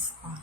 It's on.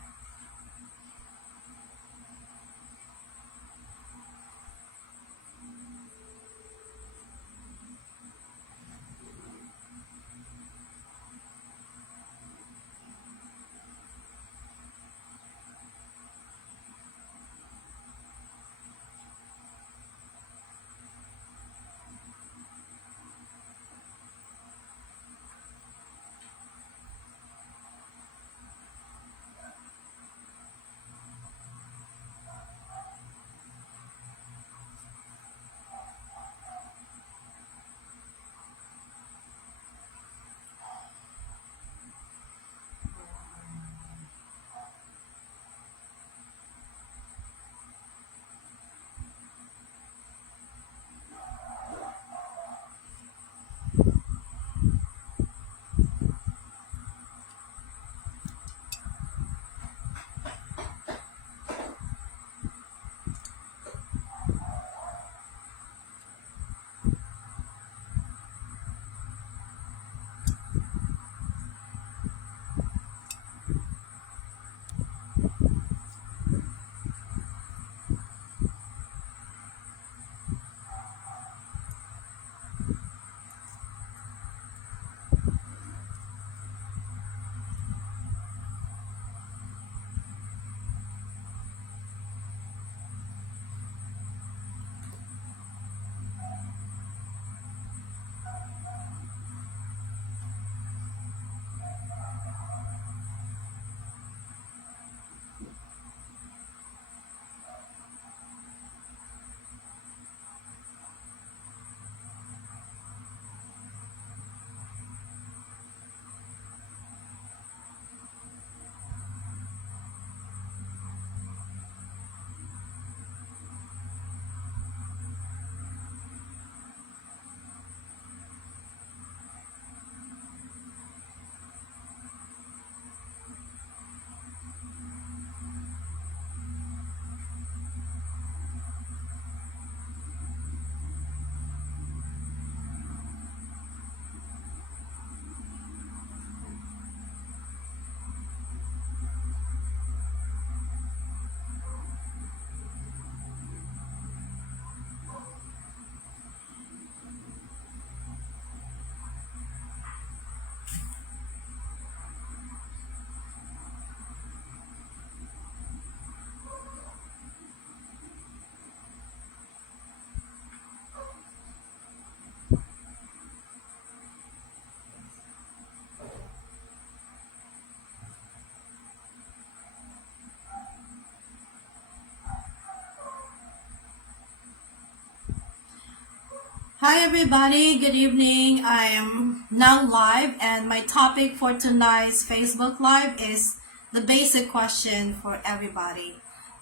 Hi everybody, good evening. I am now live and my topic for tonight's Facebook Live is the basic question for everybody.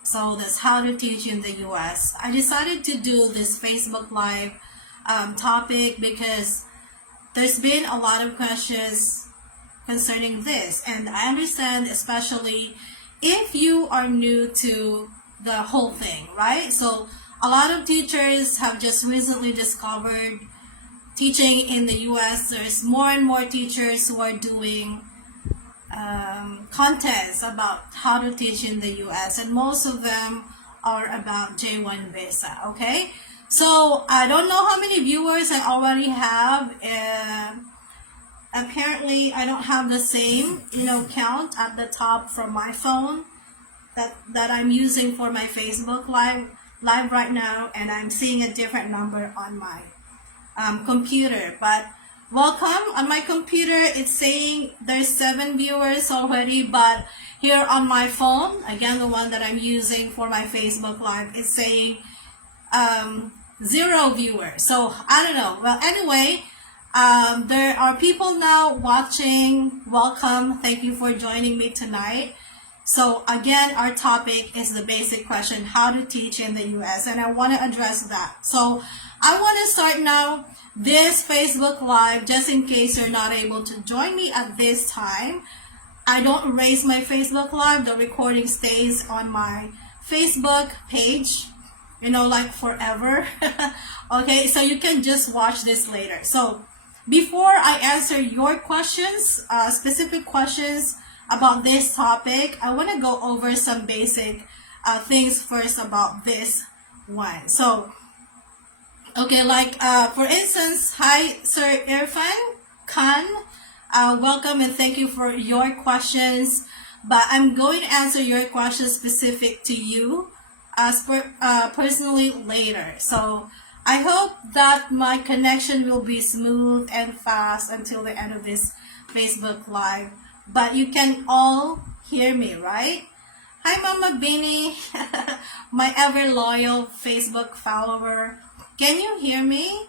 So that's how to teach in the US. I decided to do this Facebook Live topic because there's been a lot of questions concerning this, and I understand especially if you are new to the whole thing, right? So a lot of teachers have just recently discovered teaching in the US. There's more and more teachers who are doing contests about how to teach in the US, and most of them are about J1 visa. Okay, so I don't know how many viewers I already have. Apparently I don't have the same count at the top from my phone that I'm using for my Facebook live right now, and I'm seeing a different number on my computer. But welcome. On my computer it's saying there's 7 viewers already, but here on my phone, again the one that I'm using for my Facebook Live, is saying 0 viewers. So I don't know. Well, anyway, there are people now watching. Welcome. Thank you for joining me tonight. So again, our topic is the basic question, how to teach in the US, and I want to address that. So I want to start now this Facebook Live, just in case you're not able to join me at this time. I don't erase my Facebook Live. The recording stays on my Facebook page, like forever. Okay, so you can just watch this later. So before I answer your questions, specific questions, about this topic, I want to go over some basic things first about this one. So, okay, like for instance, hi Sir Irfan Khan, welcome and thank you for your questions. But I'm going to answer your questions specific to you personally later. So I hope that my connection will be smooth and fast until the end of this Facebook Live. But you can all hear me, right? Hi, Mama Bini, my ever loyal Facebook follower. Can you hear me?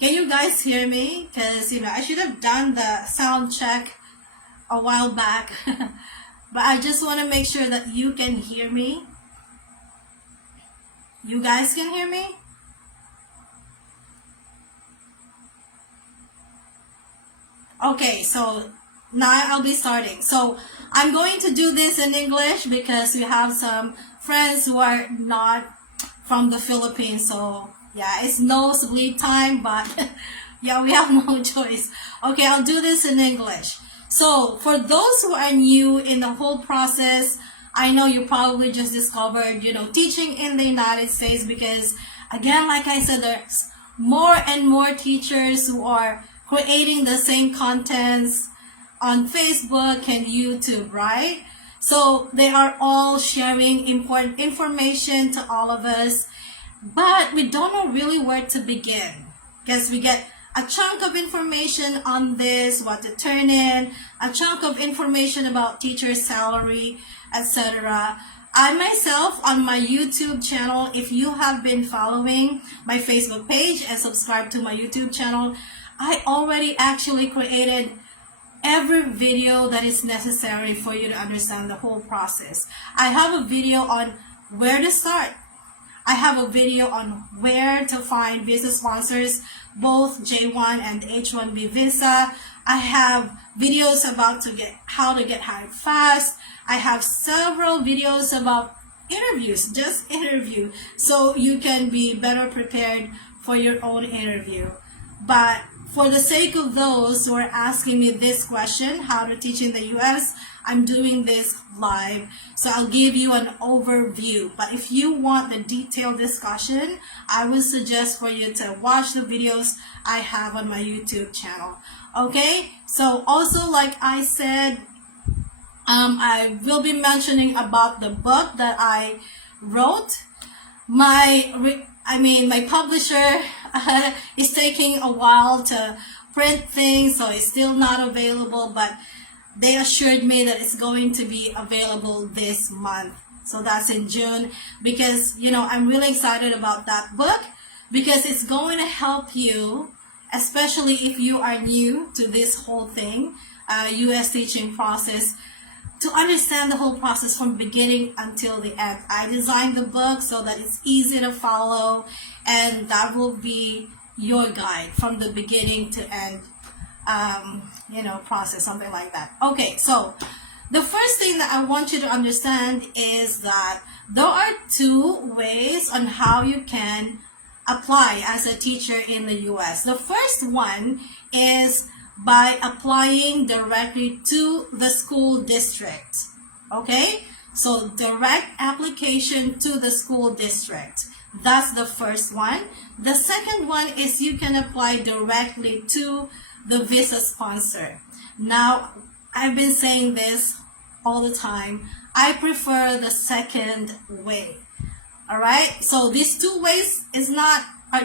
Can you guys hear me? Because, I should have done the sound check a while back. But I just want to make sure that you can hear me. You guys can hear me? Okay, so now I'll be starting. So I'm going to do this in English because we have some friends who are not from the Philippines. So yeah, it's nosebleed time, but yeah, we have no choice. Okay, I'll do this in English. So for those who are new in the whole process, I know you probably just discovered, teaching in the United States because, again, like I said, there's more and more teachers who are creating the same contents on Facebook and YouTube, right? So they are all sharing important information to all of us, but we don't know really where to begin because we get a chunk of information on this, what to turn in, a chunk of information about teacher salary, etc. I myself, on my YouTube channel, if you have been following my Facebook page and subscribed to my YouTube channel, I already actually created every video that is necessary for you to understand the whole process. I have a video on where to start. I have a video on where to find visa sponsors, both J1 and H1B visa. I have videos about how to get hired fast. I have several videos about interviews, just interview, so you can be better prepared for your own interview. But for the sake of those who are asking me this question, how to teach in the US, I'm doing this live, so I'll give you an overview. But if you want the detailed discussion, I would suggest for you to watch the videos I have on my YouTube channel. Okay, so also like I said, I will be mentioning about the book that I wrote. My publisher is taking a while to print things, so it's still not available, but they assured me that it's going to be available this month. So that's in June, because, I'm really excited about that book because it's going to help you, especially if you are new to this whole thing, US teaching process, to understand the whole process from beginning until the end. I designed the book so that it's easy to follow, and that will be your guide from the beginning to end, process, something like that. Okay, so the first thing that I want you to understand is that there are two ways on how you can apply as a teacher in the US. The first one is by applying directly to the school district. Okay, so direct application to the school district. That's the first one. The second one is you can apply directly to the visa sponsor. Now, I've been saying this all the time. I prefer the second way. All right, so these two ways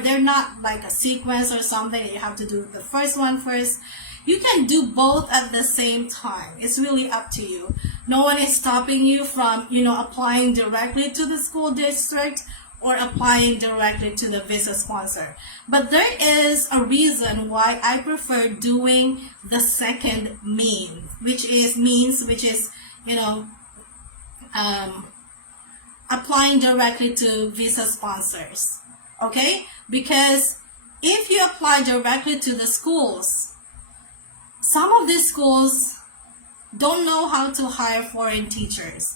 they're not like a sequence or something that you have to do the first one first. You can do both at the same time. It's really up to you. No one is stopping you from, applying directly to the school district or applying directly to the visa sponsor. But there is a reason why I prefer doing the second means, which is, applying directly to visa sponsors. Okay? Because if you apply directly to the schools, some of these schools don't know how to hire foreign teachers.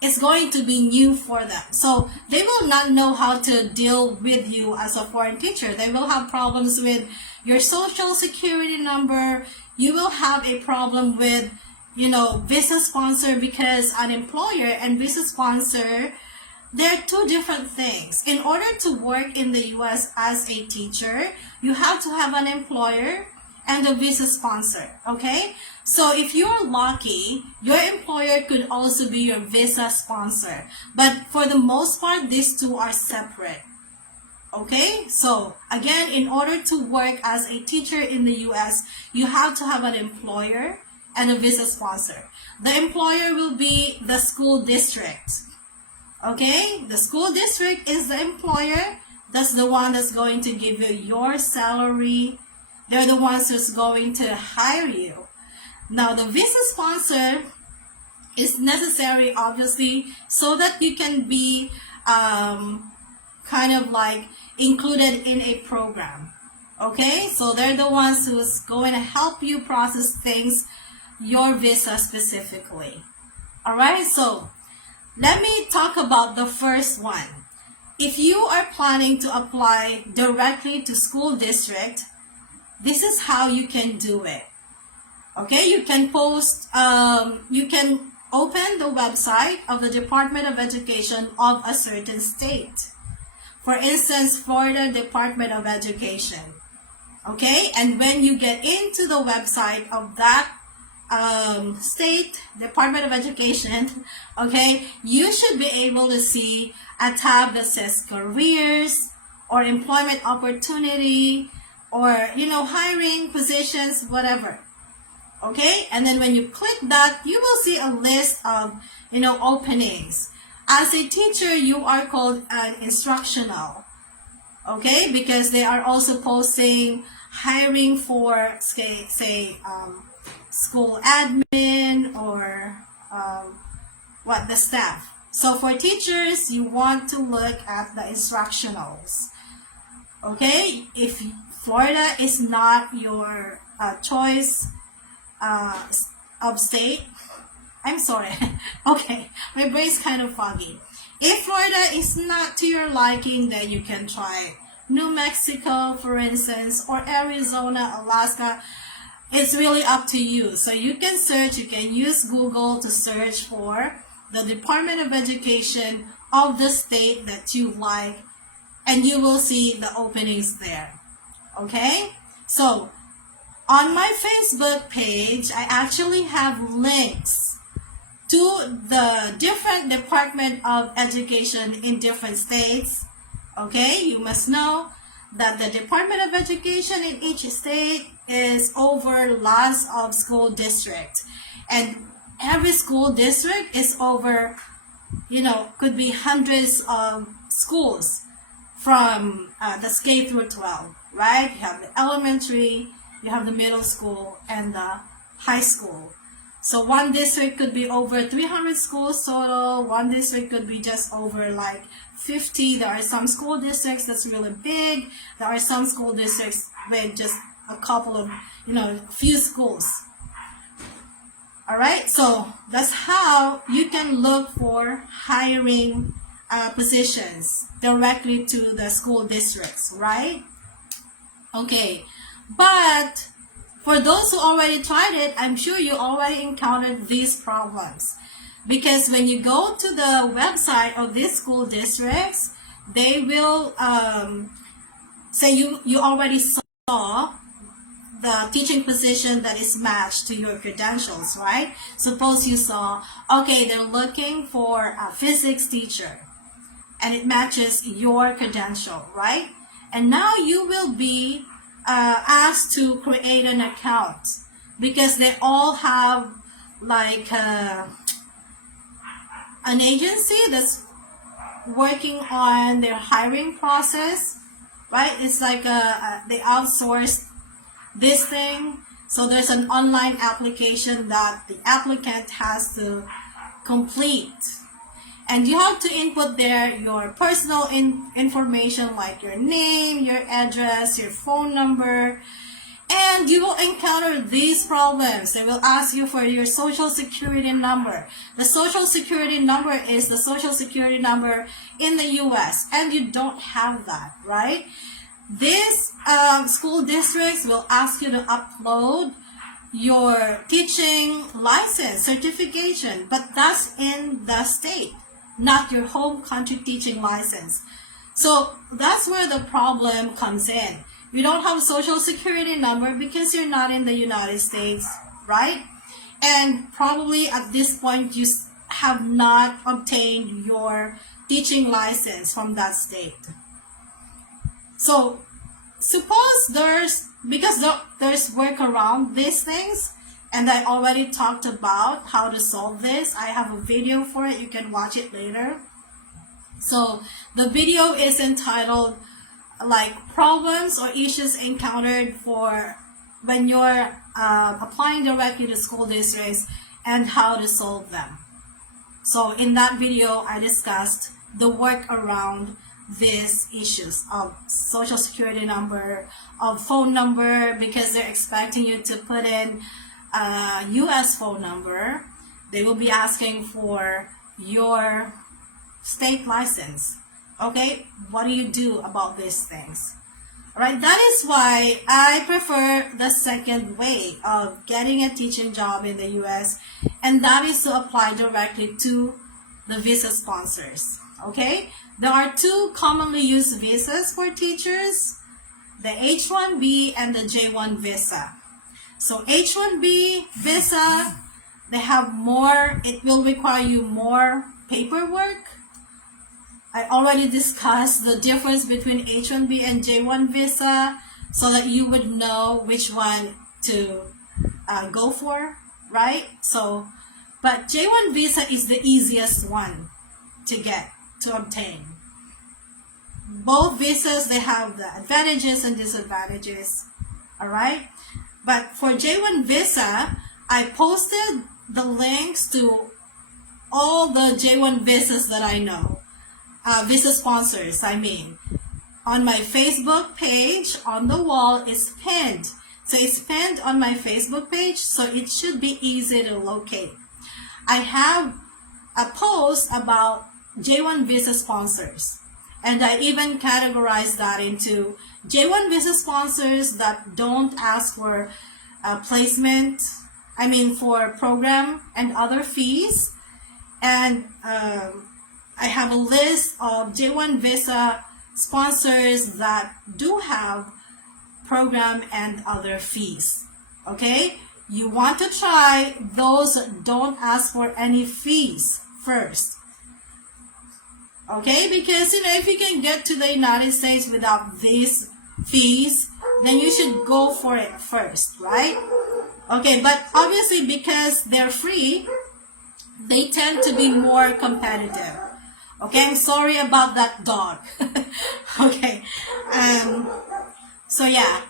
It's going to be new for them. So they will not know how to deal with you as a foreign teacher. They will have problems with your social security number. You will have a problem with visa sponsor, because an employer and visa sponsor, they're two different things. In order to work in the US as a teacher, you have to have an employer and a visa sponsor, okay? So if you're lucky, your employer could also be your visa sponsor. But for the most part, these two are separate. Okay, so again, in order to work as a teacher in the US, you have to have an employer and a visa sponsor. The employer will be the school district. Okay, the school district is the employer. That's the one that's going to give you your salary. They're the ones who's going to hire you. Now, the visa sponsor is necessary, obviously, so that you can be kind of like included in a program. Okay, so they're the ones who's going to help you process things, your visa specifically. All right, so let me talk about the first one. If you are planning to apply directly to school district, this is how you can do it. Okay, you can you can open the website of the Department of Education of a certain state. For instance, Florida Department of Education. Okay, and when you get into the website of that state Department of Education, okay, you should be able to see a tab that says careers or employment opportunity or hiring positions, whatever. Okay, and then when you click that, you will see a list of openings. As a teacher, you are called an instructional, okay, because they are also posting hiring for say school admin or the staff. So for teachers, you want to look at the instructionals. Okay, if Florida is not your choice of state, I'm sorry. Okay, my brain's kind of foggy. If Florida is not to your liking, then you can try New Mexico, for instance, or Arizona, Alaska. It's really up to you. So you can search, you can use Google to search for the Department of Education of the state that you like, and you will see the openings there. Okay? So, on my Facebook page, I actually have links to the different Department of Education in different states. Okay, you must know that the Department of Education in each state is over lots of school districts. And every school district is over, could be hundreds of schools from the K through 12, right? You have the elementary, you have the middle school, and the high school. So one district could be over 300 schools total. One district could be just over like 50. There are some school districts that's really big. There are some school districts with just a couple of, few schools. All right, so that's how you can look for hiring positions directly to the school districts, right? Okay, but for those who already tried it, I'm sure you already encountered these problems. Because when you go to the website of these school districts, they will say you already saw the teaching position that is matched to your credentials, right? Suppose you saw, okay, they're looking for a physics teacher, and it matches your credential, right? And now you will be asked to create an account, because they all have like an agency that's working on their hiring process, right? It's like they outsourced this thing. So there's an online application that the applicant has to complete. And you have to input there your personal information like your name, your address, your phone number. And you will encounter these problems. They will ask you for your social security number. The social security number is the social security number in the US, and you don't have that, right? These school districts will ask you to upload your teaching license certification, but that's in the state, not your home country teaching license. So that's where the problem comes in. You don't have a social security number because you're not in the United States, right? And probably at this point you have not obtained your teaching license from that state. So suppose there's work around these things, and I already talked about how to solve this. I have a video for it. You can watch it later. So the video is entitled like problems or issues encountered for when you're applying directly to school districts and how to solve them. So in that video, I discussed the work around these issues of social security number, of phone number, because they're expecting you to put in a US phone number. They will be asking for your state license. Okay, what do you do about these things? All right, that is why I prefer the second way of getting a teaching job in the US, and that is to apply directly to the visa sponsors. Okay, there are two commonly used visas for teachers, the H-1B and the J-1 visa. So H-1B visa, they have more, it will require you more paperwork. I already discussed the difference between H-1B and J-1 visa so that you would know which one to go for, right? So, but J-1 visa is the easiest one to obtain. Both visas, they have the advantages and disadvantages, all right? But for J-1 visa, I posted the links to all the J-1 visas that I know. Visa sponsors, I mean. On my Facebook page, on the wall, is pinned. So it's pinned on my Facebook page, so it should be easy to locate. I have a post about J-1 visa sponsors, and I even categorize that into J-1 visa sponsors that don't ask for placement, I mean for program and other fees, and I have a list of J-1 visa sponsors that do have program and other fees. Okay? You want to try those that don't ask for any fees first. Okay? Because, if you can get to the United States without these fees, then you should go for it first, right? Okay, but obviously because they're free, they tend to be more competitive. Okay, I'm sorry about that dog. Okay, so yeah.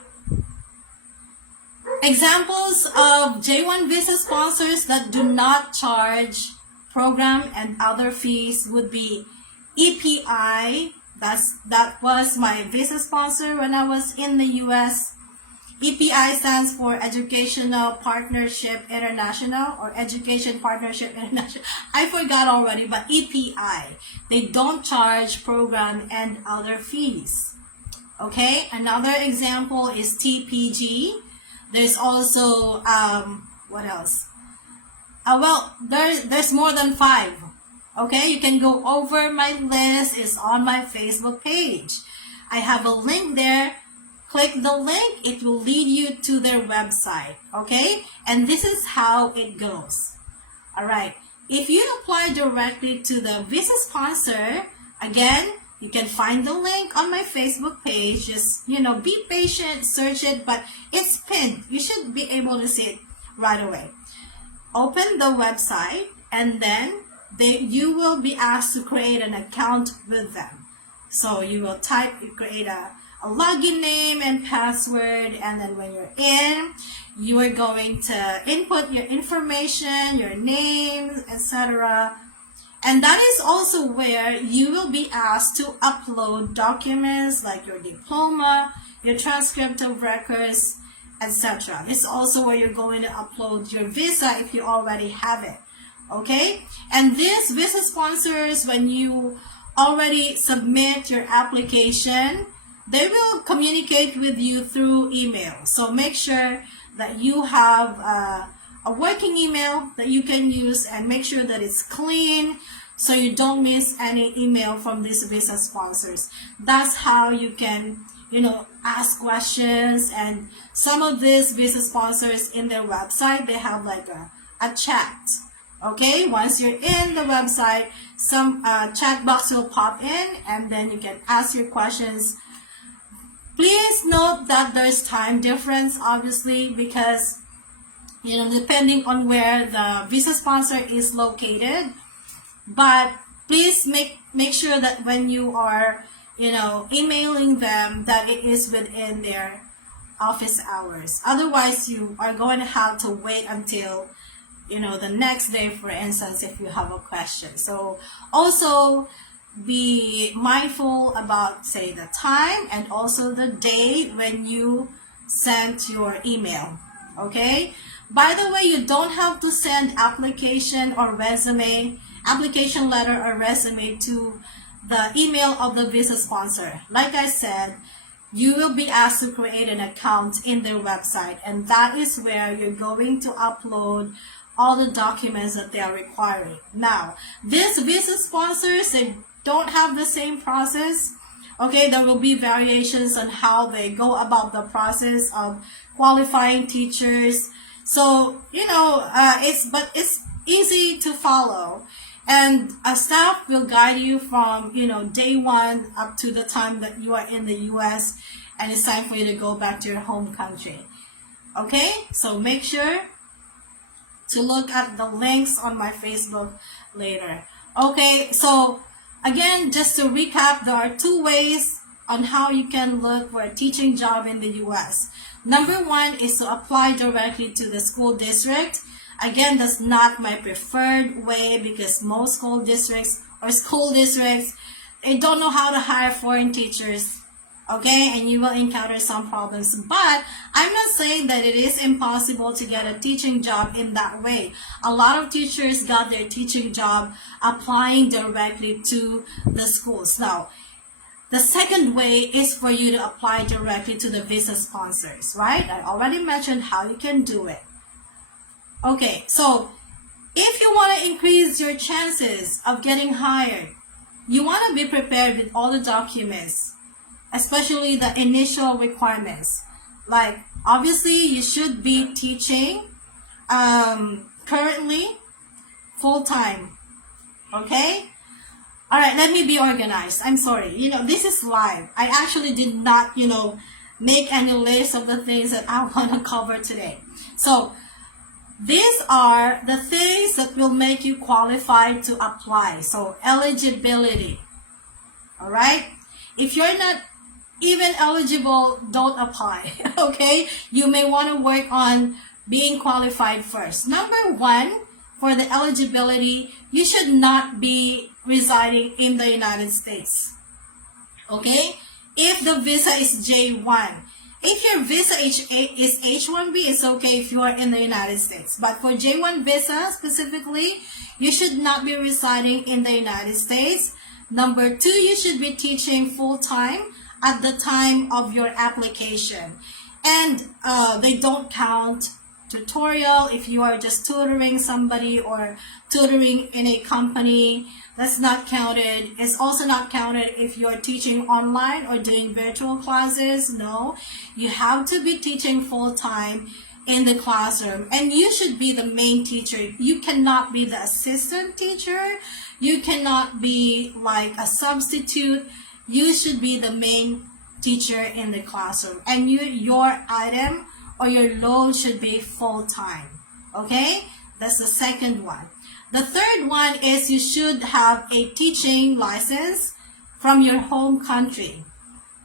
Examples of J-1 visa sponsors that do not charge program and other fees would be EPI. That was my visa sponsor when I was in the US. EPI stands for Educational Partnership International, or Education Partnership International. I forgot already, but EPI. They don't charge program and other fees. Okay, another example is TPG. There's also, what else? Well, there's more than 5. Okay, you can go over my list. It's on my Facebook page. I have a link there. Click the link, it will lead you to their website, okay? And this is how it goes. All right, if you apply directly to the visa sponsor, again, you can find the link on my Facebook page. Just, be patient, search it, but it's pinned. You should be able to see it right away. Open the website, and then you will be asked to create an account with them. So you will create a login name and password, and then when you're in, you are going to input your information, your name, etc. And that is also where you will be asked to upload documents like your diploma, your transcript of records, etc. This is also where you're going to upload your visa if you already have it. Okay? And these visa sponsors, when you already submit your application, they will communicate with you through email. So make sure that you have a working email that you can use, and make sure that it's clean so you don't miss any email from these visa sponsors. That's how you can, ask questions. And some of these visa sponsors in their website, they have like a chat. Okay, once you're in the website, some chat box will pop in, and then you can ask your questions. Please note that there's time difference, obviously, because depending on where the visa sponsor is located. But please make sure that when you are emailing them, that it is within their office hours. Otherwise, you are going to have to wait until the next day, for instance, if you have a question. So also be mindful about, say, the time and also the date when you sent your email. Okay, by the way, you don't have to send application letter or resume to the email of the visa sponsor. Like I said, you will be asked to create an account in their website, and that is where you're going to upload all the documents that they are requiring. Now, these visa sponsors, they don't have the same process. Okay, there will be variations on how they go about the process of qualifying teachers. So, it's easy to follow. And a staff will guide you from, day one up to the time that you are in the U.S. and it's time for you to go back to your home country. Okay, so make sure to look at the links on my Facebook later. Okay, so again, just to recap, there are two ways on how you can look for a teaching job in the U.S. Number one is to apply directly to the school district. Again, that's not my preferred way, because most school districts, they don't know how to hire foreign teachers. Okay, and you will encounter some problems. But I'm not saying that it is impossible to get a teaching job in that way. A lot of teachers got their teaching job applying directly to the schools. Now, the second way is for you to apply directly to the visa sponsors, right? I already mentioned how you can do it. Okay, so if you want to increase your chances of getting hired, you want to be prepared with all the documents, especially the initial requirements. Like, obviously, you should be teaching currently full-time. Okay? All right, let me be organized. I'm sorry. This is live. I actually did not, make any list of the things that I want to cover today. So, these are the things that will make you qualified to apply. So, eligibility. All right? If you're not even eligible, don't apply. Okay? You may want to work on being qualified first. Number one, for the eligibility, you should not be residing in the United States. Okay? If the visa is J1. If your visa is H1B, it's okay if you are in the United States. But for J1 visa specifically, you should not be residing in the United States. Number two, you should be teaching full-time at the time of your application. And they don't count tutorial if you are just tutoring somebody or tutoring in a company. That's not counted. It's also not counted if you're teaching online or doing virtual classes. No, you have to be teaching full-time in the classroom, and you should be the main teacher. You cannot be the assistant teacher. You cannot be like a substitute. You should be the main teacher in the classroom, and your item or your load should be full-time. Okay, that's the second one. The third one is you should have a teaching license from your home country.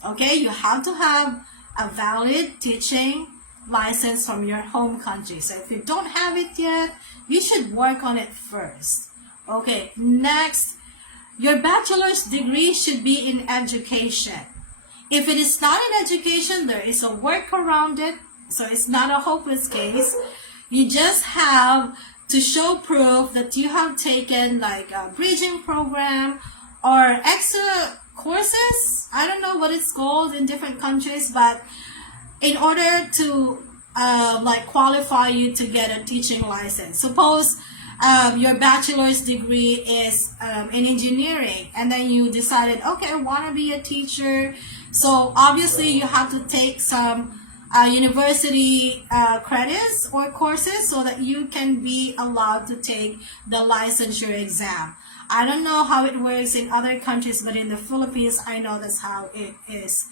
Okay, you have to have a valid teaching license from your home country. So if you don't have it yet, you should work on it first. Okay, next, your bachelor's degree should be in education. If it is not in education, there is a work around it. So it's not a hopeless case. You just have to show proof that you have taken like a bridging program or extra courses. I don't know what it's called in different countries, but in order to like qualify you to get a teaching license. Suppose your bachelor's degree is in engineering, and then you decided, okay, I want to be a teacher. So obviously you have to take some university credits or courses so that you can be allowed to take the licensure exam. I don't know how it works in other countries, but in the Philippines, I know that's how it is,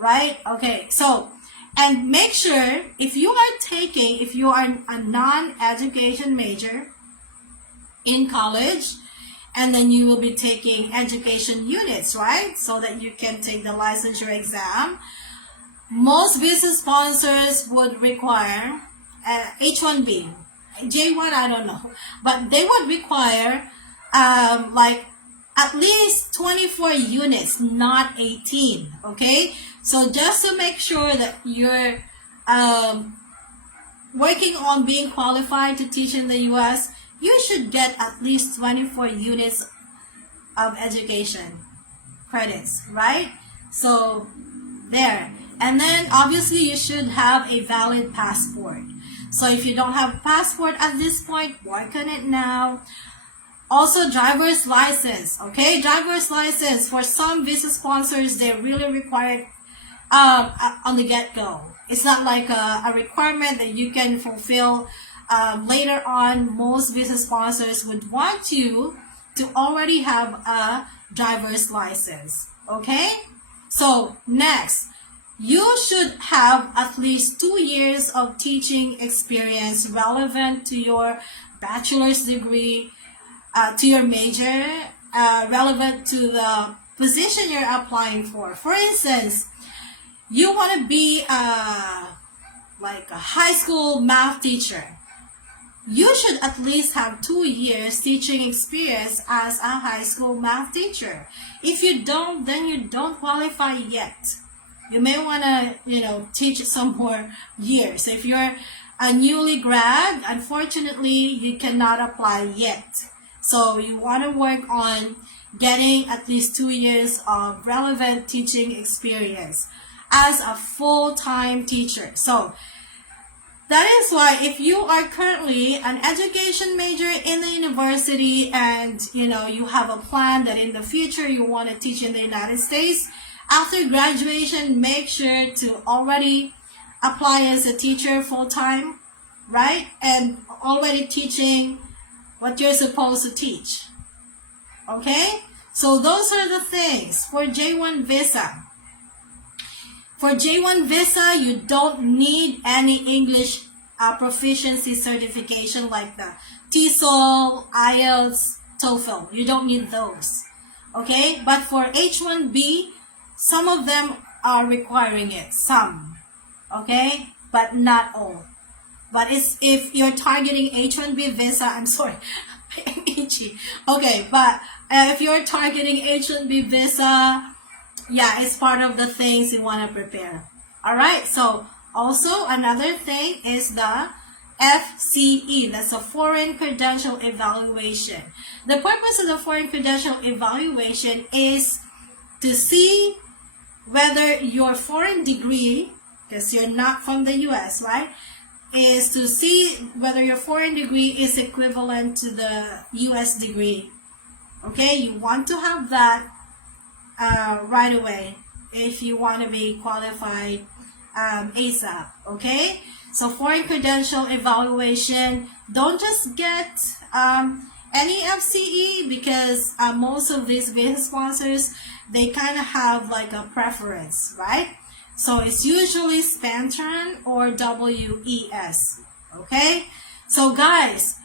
right? Okay, so, and make sure if you are a non-education major in college, and then you will be taking education units, right? So that you can take the licensure exam. Most visa sponsors would require H1B. J1, I don't know. But they would require like at least 24 units, not 18. Okay? So just to make sure that you're working on being qualified to teach in the US, you should get at least 24 units of education credits, right? So there. And then obviously you should have a valid passport. So if you don't have a passport at this point, work on it now. Also, driver's license. Okay, driver's license. For some visa sponsors, they really require on the get-go. It's not like a requirement that you can fulfill later on. Most visa sponsors would want you to already have a driver's license. Okay? So, next, you should have at least 2 years of teaching experience relevant to your bachelor's degree, to your major, relevant to the position you're applying for. For instance, you want to be like a high school math teacher. You should at least have 2 years teaching experience as a high school math teacher. If you don't, then you don't qualify yet. You may want to, teach some more years. If you're a newly grad, unfortunately, you cannot apply yet. So you want to work on getting at least 2 years of relevant teaching experience as a full-time teacher. So that is why if you are currently an education major in the university and you have a plan that in the future you want to teach in the United States, after graduation, make sure to already apply as a teacher full-time, right? And already teaching what you're supposed to teach. Okay? So those are the things for J1 visa. For J1 visa, you don't need any English proficiency certification like the TESOL, IELTS, TOEFL. You don't need those. Okay? But for H1B, some of them are requiring it. Some. Okay? But not all. But if you're targeting H1B visa, I'm sorry, I'm itchy. Okay, but if you're targeting H1B visa, yeah, it's part of the things you want to prepare. Alright, so also another thing is the FCE, that's a Foreign Credential Evaluation. The purpose of the Foreign Credential Evaluation is to see whether your foreign degree, because you're not from the US, right, is to see whether your foreign degree is equivalent to the US degree. Okay, you want to have that right away if you want to be qualified ASAP. Okay, so foreign credential evaluation, don't just get any FCE, because most of these visa sponsors, they kind of have like a preference, right? So it's usually Spantron or WES. Okay, so guys,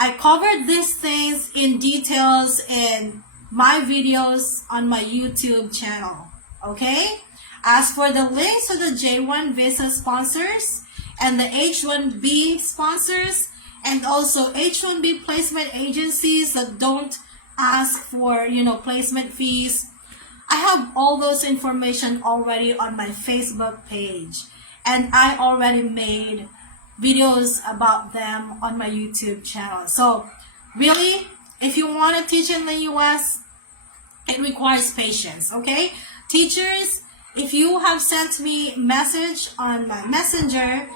I covered these things in details in my videos on my YouTube channel. Okay, as for the links to the J1 visa sponsors and the H1B sponsors, and also H1B placement agencies that don't ask for placement fees, I have all those information already on my Facebook page, and I already made videos about them on my YouTube channel. So really, if you want to teach in the US, it requires patience. Okay, teachers, if you have sent me message on my messenger,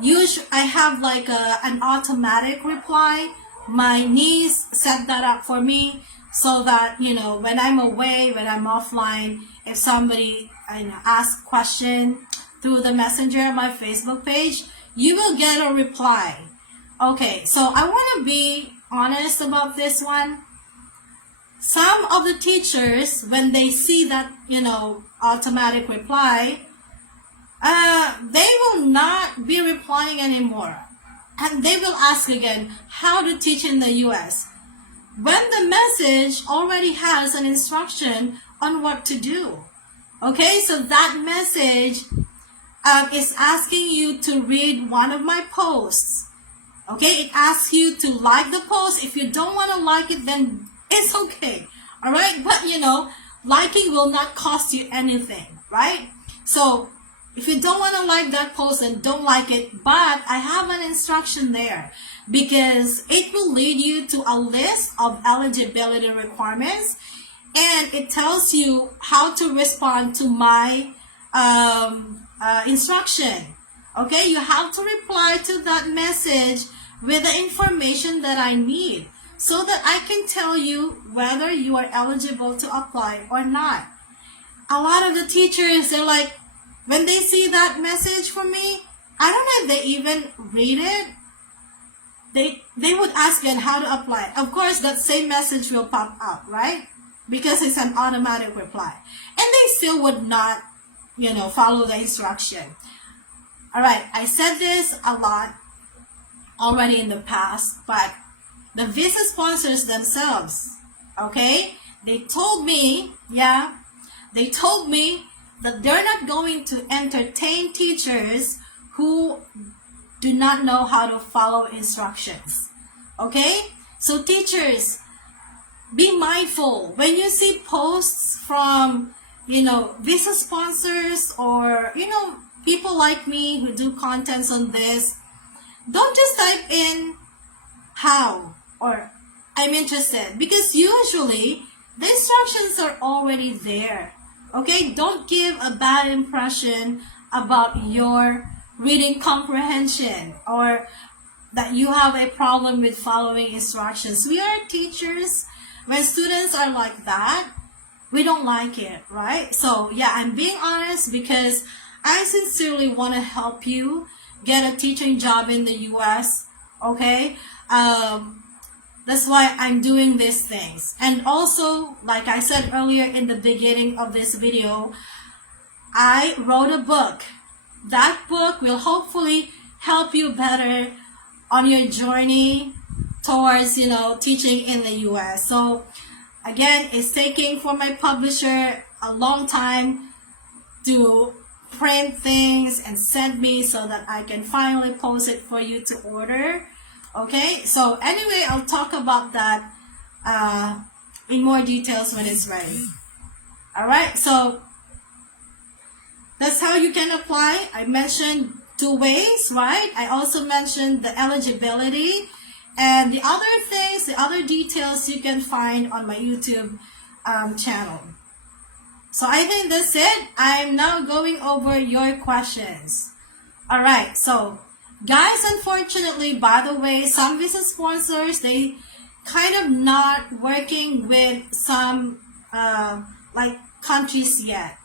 I have like an automatic reply. My niece set that up for me so that, when I'm away, when I'm offline, if somebody asks question through the messenger of my Facebook page, you will get a reply. Okay, so I want to be honest about this one. Some of the teachers, when they see that, automatic reply, they will not be replying anymore. And they will ask again how to teach in the US when the message already has an instruction on what to do. Okay, so that message is asking you to read one of my posts. Okay, it asks you to like the post. If you don't want to like it, then it's okay. All right, but liking will not cost you anything, right? So if you don't want to like that post, then don't like it. But I have an instruction there because it will lead you to a list of eligibility requirements, and it tells you how to respond to my instruction. Okay, you have to reply to that message with the information that I need so that I can tell you whether you are eligible to apply or not. A lot of the teachers, they're like, when they see that message from me, I don't know if they even read it. They would ask again how to apply. Of course, that same message will pop up, right? Because it's an automatic reply. And they still would not, follow the instruction. All right, I said this a lot already in the past, but the visa sponsors themselves, okay, they told me that they're not going to entertain teachers who do not know how to follow instructions. Okay, so teachers, be mindful when you see posts from visa sponsors or people like me who do contents on this. Don't just type in how or I'm interested, because usually the instructions are already there. Okay, don't give a bad impression about your reading comprehension or that you have a problem with following instructions. We are teachers. When students are like that, we don't like it, right? So yeah, I'm being honest because I sincerely want to help you get a teaching job in the US, okay? That's why I'm doing these things. And also, like I said earlier in the beginning of this video, I wrote a book. That book will hopefully help you better on your journey towards, teaching in the US. So again, it's taking for my publisher a long time to print things and send me so that I can finally post it for you to order. Okay, so anyway, I'll talk about that in more details when it's ready. All right, so that's how you can apply. I mentioned 2 ways, right? I also mentioned the eligibility and the other things, the other details you can find on my YouTube channel. So I think that's it. I'm now going over your questions. All right, so guys, unfortunately, by the way, some visa sponsors, they kind of not working with some like countries yet.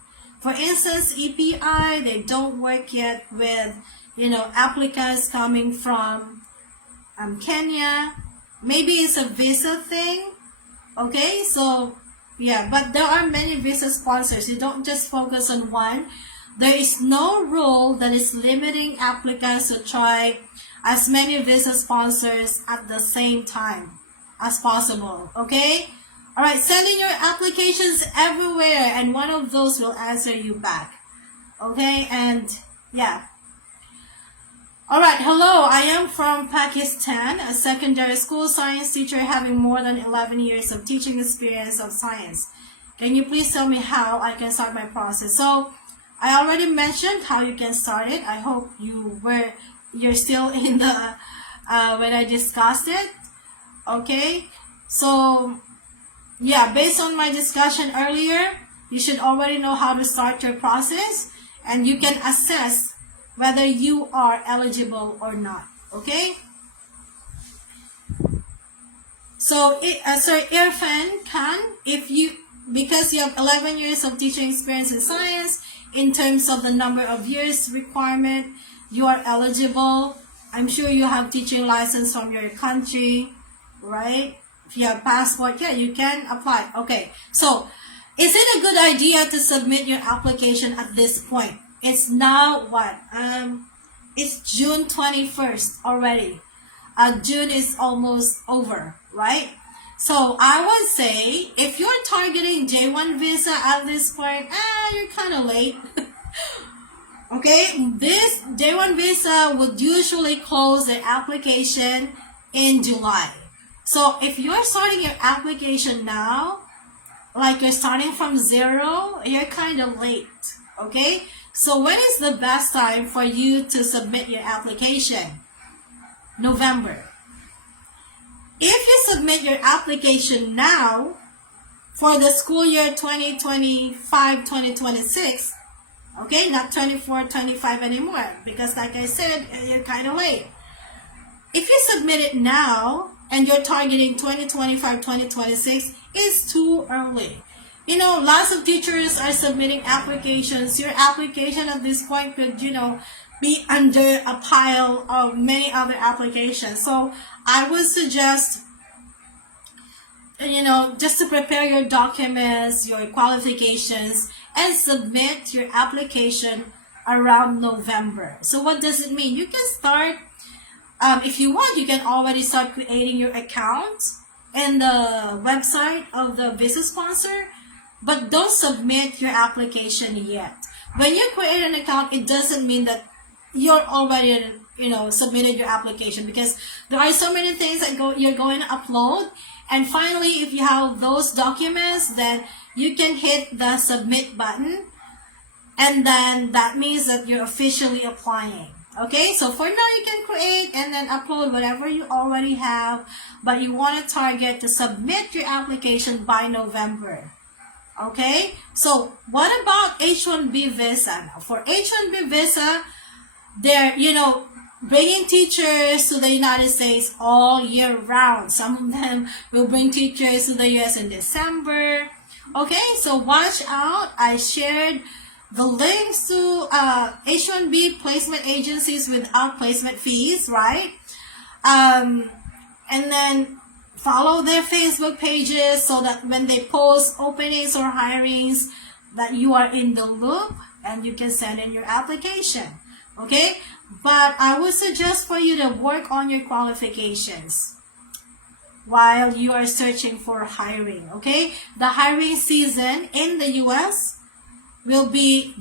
For instance, EPI, they don't work yet with applicants coming from Kenya. Maybe it's a visa thing. Okay, so yeah, but there are many visa sponsors. You don't just focus on one. There is no rule that is limiting applicants to try as many visa sponsors at the same time as possible. Okay? All right, send in your applications everywhere and one of those will answer you back. Okay? And yeah. All right, hello. I am from Pakistan, a secondary school science teacher having more than 11 years of teaching experience of science. Can you please tell me how I can start my process? So I already mentioned how you can start it. I hope you're still in the when I discussed it. Okay, so yeah, based on my discussion earlier, you should already know how to start your process, and you can assess whether you are eligible or not. Okay? So, Sir Irfan Khan, because you have 11 years of teaching experience in science, in terms of the number of years requirement, you are eligible. I'm sure you have teaching license from your country, right? If you have passport, yeah, you can apply. Okay, so is it a good idea to submit your application at this point? It's now what? It's June 21st already. June is almost over, right? So I would say if you're targeting J1 visa at this point, you're kind of late. Okay, this J1 visa would usually close the application in July. So if you're starting your application now, like you're starting from zero, you're kind of late. Okay, so when is the best time for you to submit your application? November. If you submit your application now for the school year 2025-2026, okay, not 24-25 anymore, because like I said, you're kind of late. If you submit it now and you're targeting 2025-2026, it's too early. You know, lots of teachers are submitting applications. Your application at this point could, be under a pile of many other applications. So I would suggest, just to prepare your documents, your qualifications, and submit your application around November. So what does it mean? You can start, if you want, you can already start creating your account in the website of the visa sponsor, but don't submit your application yet. When you create an account, it doesn't mean that you're already, submitted your application, because there are so many things that you're going to upload. And finally, if you have those documents, then you can hit the submit button, and then that means that you're officially applying. Okay, so for now you can create and then upload whatever you already have, but you want to target to submit your application by November. Okay, so what about H1B visa? Now, for H1B visa, they're, bringing teachers to the United States all year round. Some of them will bring teachers to the US in December. Okay, so watch out. I shared the links to H1B placement agencies without placement fees, right? And then follow their Facebook pages so that when they post openings or hirings, that you are in the loop and you can send in your application. Okay, but I would suggest for you to work on your qualifications while you are searching for hiring. Okay, the hiring season in the US will be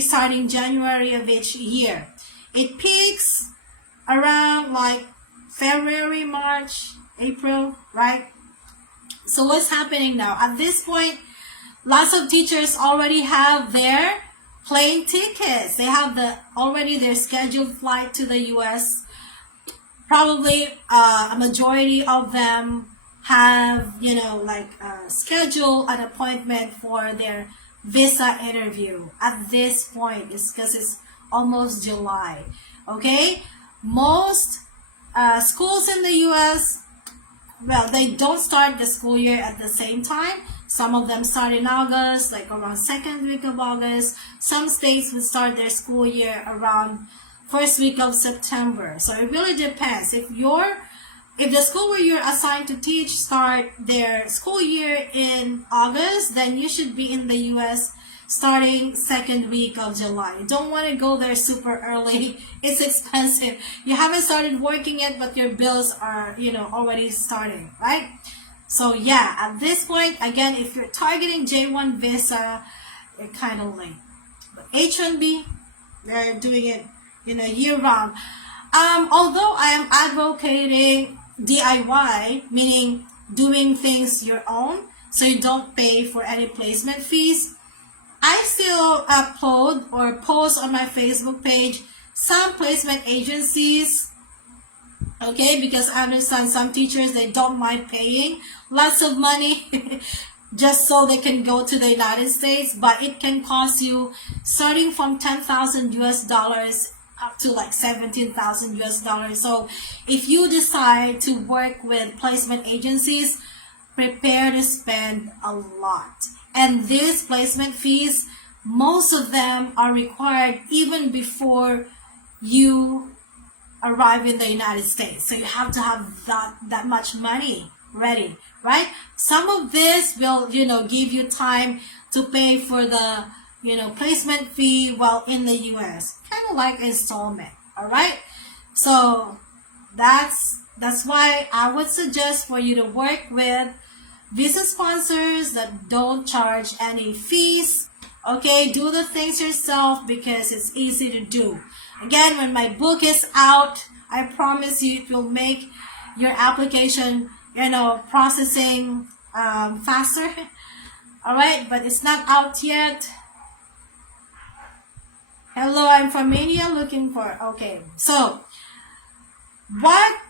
starting January of each year. It peaks around like February, March, April, right? So what's happening now? At this point, lots of teachers already have their plane tickets. They have already their scheduled flight to the US. Probably a majority of them have, scheduled an appointment for their visa interview at this point. It's because it's almost July. Okay, most schools in the US, well, they don't start the school year at the same time. Some of them start in August, like around second week of August. Some states will start their school year around first week of September. So it really depends. If the school where you're assigned to teach start their school year in August, then you should be in the US starting second week of July. You don't want to go there super early. It's expensive. You haven't started working yet, but your bills are, already starting, right? So yeah, at this point, again, if you're targeting J1 visa, you're kind of late. But H1B, they're doing it, year round. Although I am advocating DIY, meaning doing things your own, so you don't pay for any placement fees, I still upload or post on my Facebook page some placement agencies. Okay, because I understand some teachers, they don't mind paying lots of money just so they can go to the United States, but it can cost you starting from 10,000 US dollars up to like 17,000 US dollars. So if you decide to work with placement agencies, prepare to spend a lot. And these placement fees, most of them are required even before you arrive in the United States. So you have to have that much money ready, right? Some of this will, give you time to pay for the, placement fee while in the US. Kind of like installment, all right? So that's why I would suggest for you to work with visa sponsors that don't charge any fees. Okay, do the things yourself because it's easy to do. Again, when my book is out, I promise you it will make your application, processing faster. All right, but it's not out yet. Hello, I'm from India looking for, okay. So, what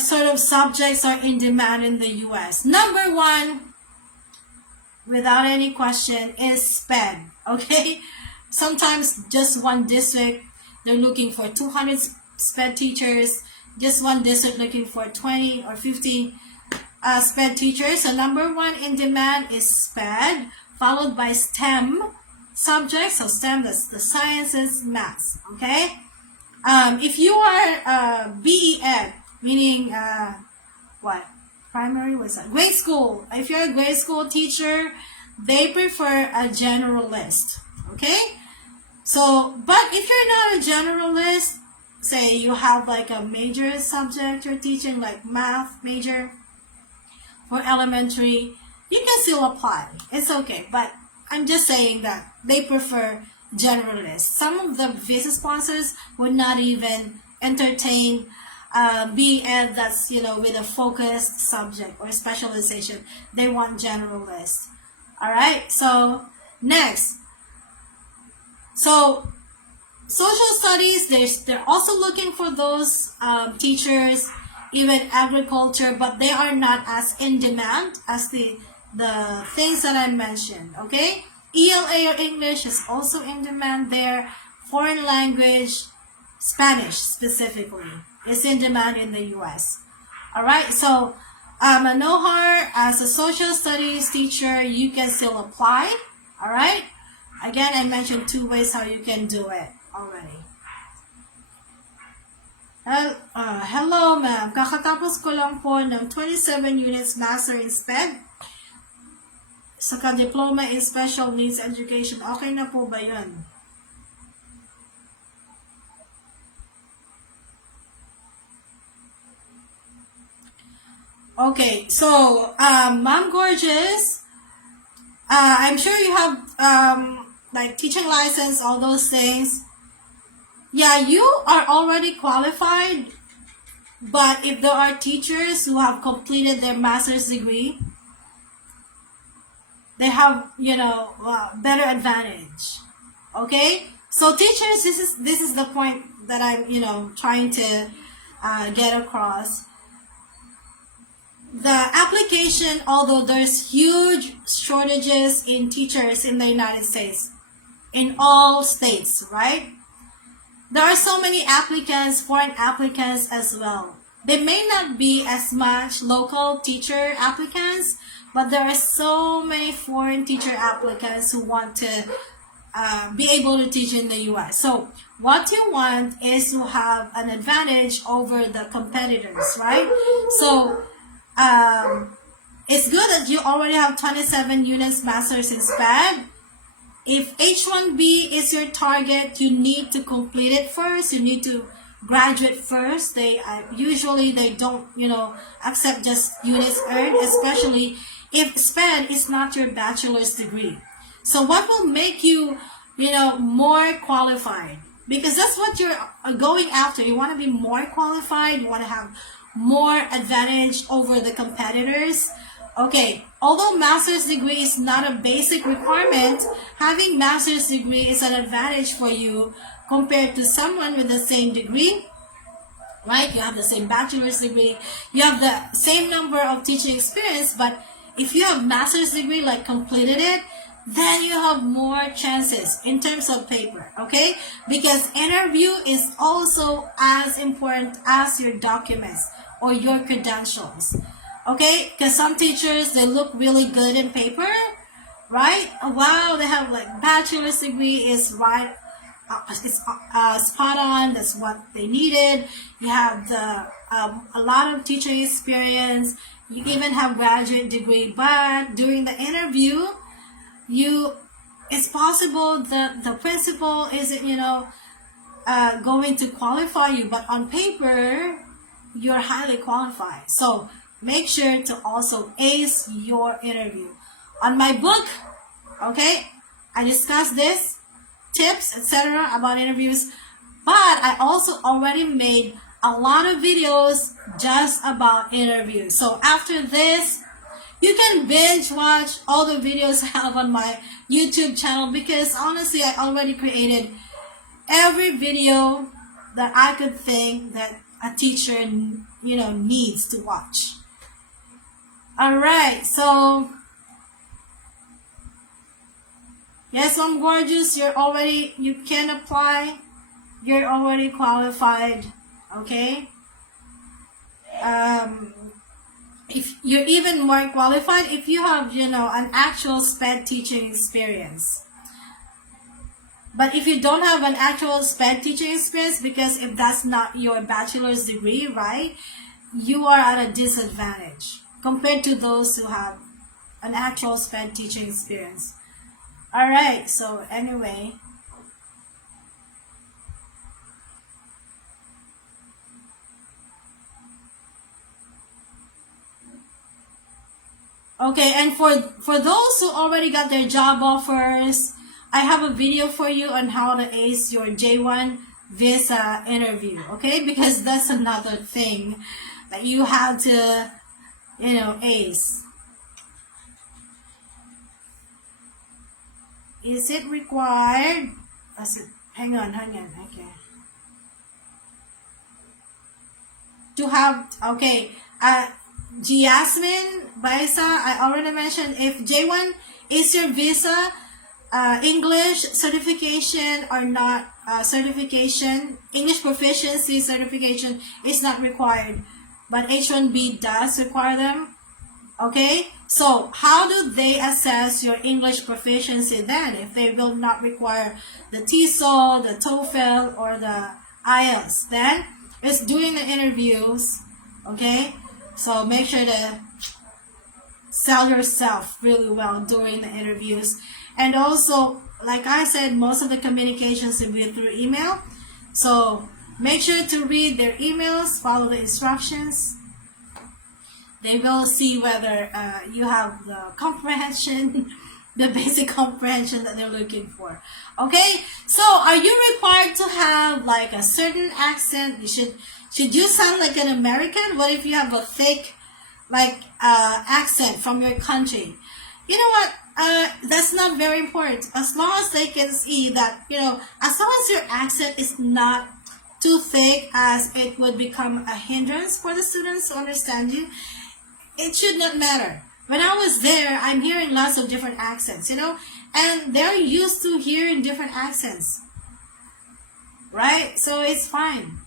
sort of subjects are in demand in the US? Number one, without any question, is SPED, okay? Sometimes just one district, they're looking for 200 SPED teachers, just one district looking for 20 or 50 SPED teachers. So number one in demand is SPED, followed by STEM subjects. So STEM, that's the sciences, maths, okay? If you are BE Ed, meaning what? Primary, what's that? Grade school. If you're a grade school teacher, they prefer a generalist, okay? So, but if you're not a generalist, say you have like a major subject you're teaching, like math major for elementary, you can still apply. It's okay, but I'm just saying that they prefer generalists. Some of the visa sponsors would not even entertain being ed that's with a focused subject or specialization. They want generalists. All right. So next, so social studies, they're also looking for those teachers, even agriculture, but they are not as in demand as the things that I mentioned. Okay. ELA or English is also in demand there. Foreign language, Spanish specifically, is in demand in the US. All right, so Manohar, as a social studies teacher, you can still apply. All right, again, I mentioned 2 ways how you can do it already. Hello, ma'am. Kakatapos ko lang po ng 27 units Master in SPED. Saka Diploma in Special Needs Education. Okay na po ba yun? Okay, so Mom Gorgeous, I'm sure you have like teaching license, all those things. Yeah, you are already qualified, but if there are teachers who have completed their master's degree, they have better advantage. Okay, so teachers, this is the point that I'm trying to get across. The application, although there's huge shortages in teachers in the United States, in all states, right? There are so many applicants, foreign applicants as well. There may not be as much local teacher applicants, but there are so many foreign teacher applicants who want to be able to teach in the US. So what you want is to have an advantage over the competitors, right? So it's good that you already have 27 units Masters in SPED. If H1B is your target, you need to complete it first. You need to graduate first. They usually they don't accept just units earned, especially if SPED is not your bachelor's degree. So what will make you more qualified? Because that's what you're going after. You want to be more qualified. You want to have more advantage over the competitors. Okay, although master's degree is not a basic requirement, having master's degree is an advantage for you compared to someone with the same degree, right? You have the same bachelor's degree, you have the same number of teaching experience, but if you have master's degree, like completed it, then you have more chances in terms of paper, okay? Because interview is also as important as your documents or your credentials, okay? Because some teachers, they look really good in paper, right? Wow, they have like bachelor's degree is right, it's spot on. That's what they needed. You have the a lot of teaching experience. You even have graduate degree, but during the interview, you it's possible that the principal isn't going to qualify you, but on paper you're highly qualified. So make sure to also ace your interview. On my book, okay, I discussed this tips, etc. about interviews, but I also already made a lot of videos just about interviews. So after this, you can binge watch all the videos I have on my YouTube channel, because honestly, I already created every video that I could think that a teacher needs to watch. All right, so yes, I'm gorgeous. You can apply. You're already qualified. Okay. If you're even more qualified if you have, an actual SPED teaching experience. But if you don't have an actual SPED teaching experience, because if that's not your bachelor's degree, right, you are at a disadvantage compared to those who have an actual SPED teaching experience. All right, so anyway, okay, and for those who already got their job offers, I have a video for you on how to ace your J1 visa interview, okay? Because that's another thing that you have to, ace. Is it required? Hang on, okay. To have, okay, Jasmine, Baisa, I already mentioned, if J1 is your visa, English certification or not certification, English proficiency certification is not required, but H1B does require them. Okay, so how do they assess your English proficiency then if they will not require the TESOL, the TOEFL, or the IELTS? Then it's during the interviews, okay? So make sure to sell yourself really well during the interviews. And also, like I said, most of the communications will be through email. So make sure to read their emails, follow the instructions. They will see whether you have the comprehension, the basic comprehension that they're looking for. Okay, so are you required to have like a certain accent? Should you sound like an American? What if you have a thick accent from your country? You know what? That's not very important. As long as they can see that, as long as your accent is not too thick as it would become a hindrance for the students to understand you, it should not matter. When I was there, I'm hearing lots of different accents, and they're used to hearing different accents, right? So it's fine.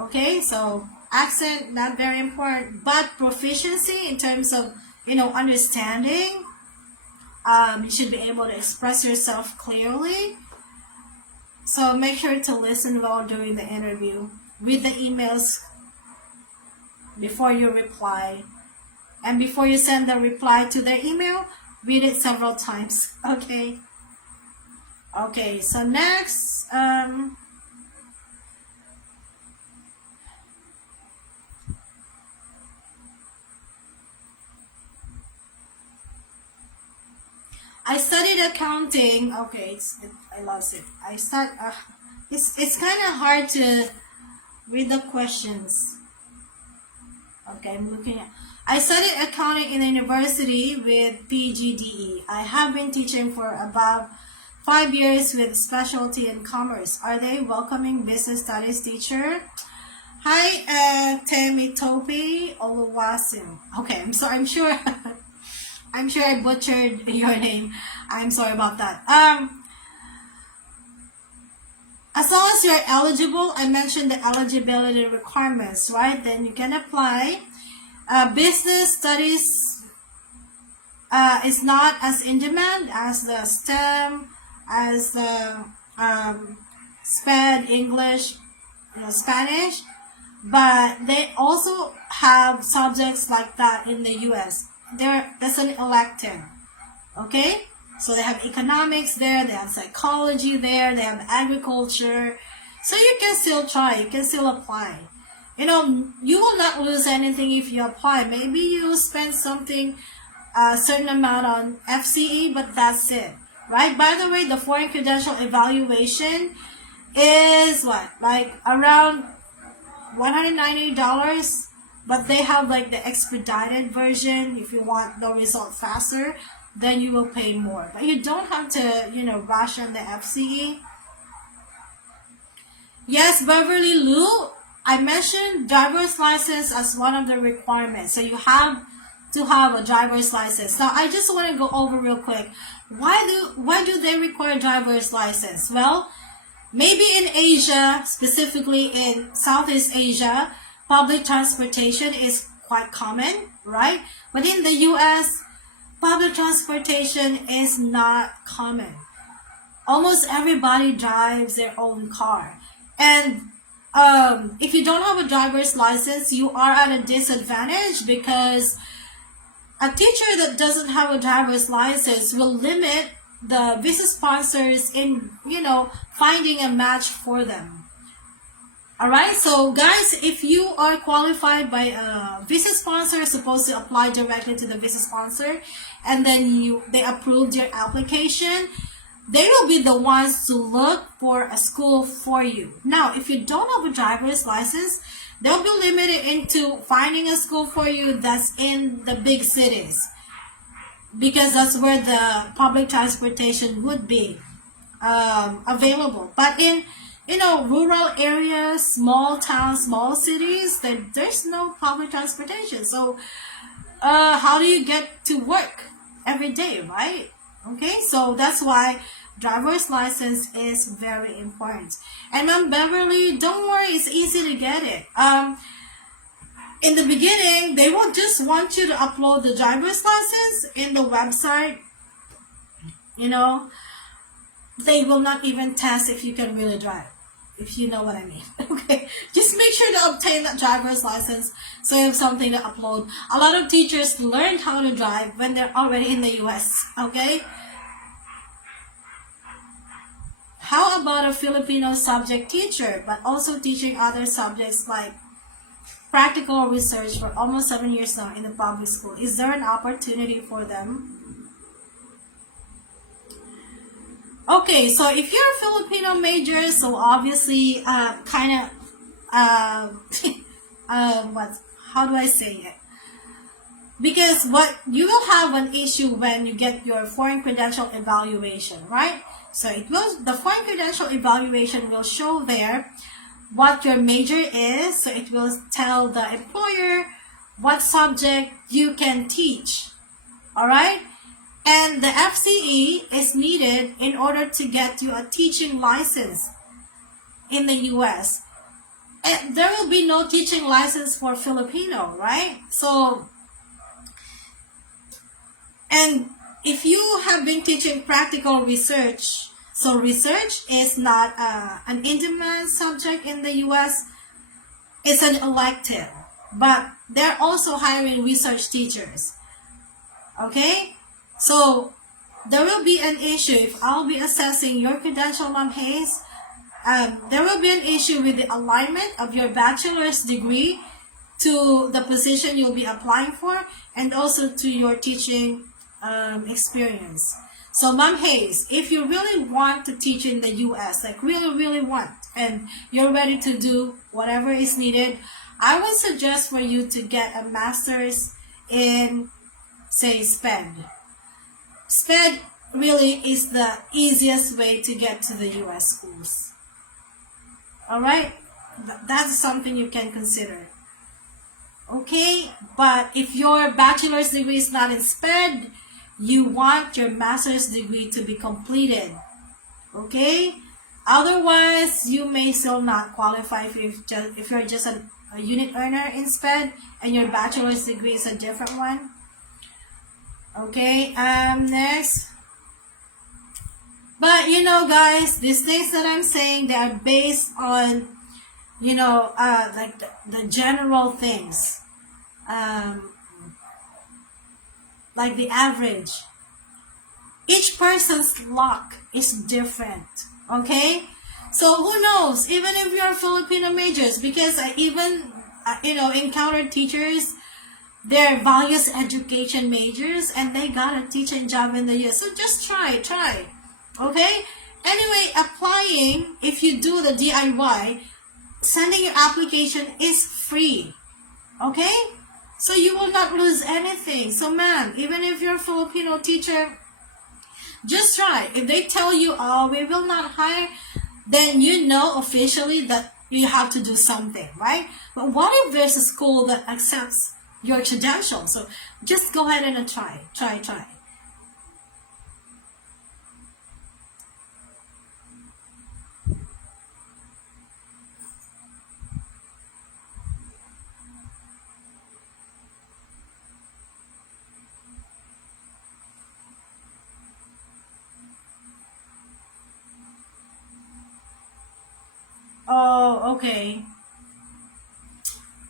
Okay, so accent, not very important, but proficiency in terms of, understanding, you should be able to express yourself clearly. So make sure to listen well during the interview. Read the emails before you reply. And before you send the reply to their email, read it several times. Okay. Okay, so next, I studied accounting. Okay, I lost it. It's kind of hard to read the questions. Okay, I'm looking at. I studied accounting in the university with PGDE. I have been teaching for about 5 years with specialty in commerce. Are they welcoming business studies teacher? Hi, Temitope Oluwasim. Okay, I'm sure I'm sure I butchered your name. I'm sorry about that. As long as you're eligible, I mentioned the eligibility requirements, right? Then you can apply. Business studies is not as in demand as the STEM, as the SPED, English, Spanish, but they also have subjects like that in the US. That's an elective, okay? So they have economics there, they have psychology there, they have agriculture. So you can still try, you can still apply. You know, you will not lose anything if you apply. Maybe you spend something, a certain amount on FCE, but that's it, right? By the way, the foreign credential evaluation is what? Like around $190, but they have like the expedited version. If you want the result faster, then you will pay more. But you don't have to, rush on the FCE. Yes, Beverly Lou, I mentioned driver's license as one of the requirements. So you have to have a driver's license. Now, I just want to go over real quick. Why do they require driver's license? Well, maybe in Asia, specifically in Southeast Asia, public transportation is quite common, right? But in the US, public transportation is not common. Almost everybody drives their own car. And if you don't have a driver's license, you are at a disadvantage because a teacher that doesn't have a driver's license will limit the visa sponsors in, finding a match for them. All right, so guys, if you are qualified by a visa sponsor, supposed to apply directly to the visa sponsor, and then they approved your application, they will be the ones to look for a school for you. Now, if you don't have a driver's license, they'll be limited into finding a school for you that's in the big cities, because that's where the public transportation would be available. But in rural areas, small towns, small cities, there's no public transportation. So how do you get to work every day, right? Okay, so that's why driver's license is very important. And Ma'am Beverly, don't worry, it's easy to get it. In the beginning, they will just want you to upload the driver's license in the website. They will not even test if you can really drive, if you know what I mean. Okay, just make sure to obtain that driver's license so you have something to upload. A lot of teachers learned how to drive when they're already in the US, okay? How about a Filipino subject teacher, but also teaching other subjects like practical research for almost 7 years now in the public school? Is there an opportunity for them? Okay, so if you're a Filipino major, so obviously how do I say it? Because what you will have an issue when you get your foreign credential evaluation, right? So the foreign credential evaluation will show there what your major is. So it will tell the employer what subject you can teach. All right? And the FCE is needed in order to get you a teaching license in the US. And there will be no teaching license for Filipino, right? So, and if you have been teaching practical research, so research is not an in-demand subject in the US, it's an elective, but they're also hiring research teachers, okay? So there will be an issue if I'll be assessing your credential, Ma'am Hayes. There will be an issue with the alignment of your bachelor's degree to the position you'll be applying for, and also to your teaching experience. So Ma'am Hayes, if you really want to teach in the US, like really want, and you're ready to do whatever is needed, I would suggest for you to get a master's in, say, SPED. SPED really is the easiest way to get to the US schools. Alright? That's something you can consider. Okay? But if your bachelor's degree is not in SPED, you want your master's degree to be completed. Okay? Otherwise, you may still not qualify if you're just a unit earner instead, and your bachelor's degree is a different one. Okay, next. But you know, guys, these things that I'm saying, they are based on, you know, like the general things, like the average. Each person's luck is different. Okay, so who knows? Even if you're Filipino majors, because I even you know, encountered teachers, they're values education majors, and they got a teaching job in the US. So just try. Okay? Anyway, applying, if you do the DIY, sending your application is free. Okay? So you will not lose anything. So ma'am, even if you're a Filipino teacher, just try. If they tell you, oh, we will not hire, then you know officially that you have to do something, right? But what if there's a school that accepts your credentials? So just go ahead and try. Oh, okay.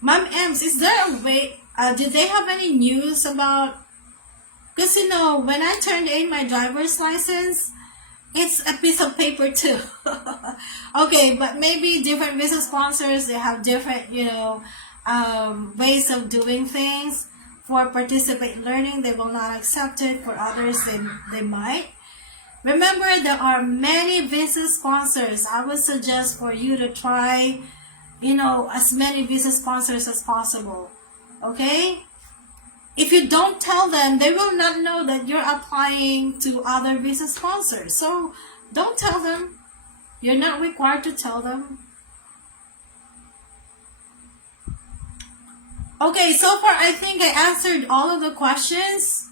Ma'am Ems, is there a way, did they have any news about, because you know, when I turned in my driver's license, it's a piece of paper too. Okay, but maybe different business sponsors, they have different, you know, ways of doing things. For participate learning, they will not accept it. For others, they might. Remember, there are many business sponsors. I would suggest for you to try, you know, as many business sponsors as possible. Okay? If you don't tell them, they will not know that you're applying to other business sponsors. So don't tell them. You're not required to tell them. Okay, so far I think I answered all of the questions.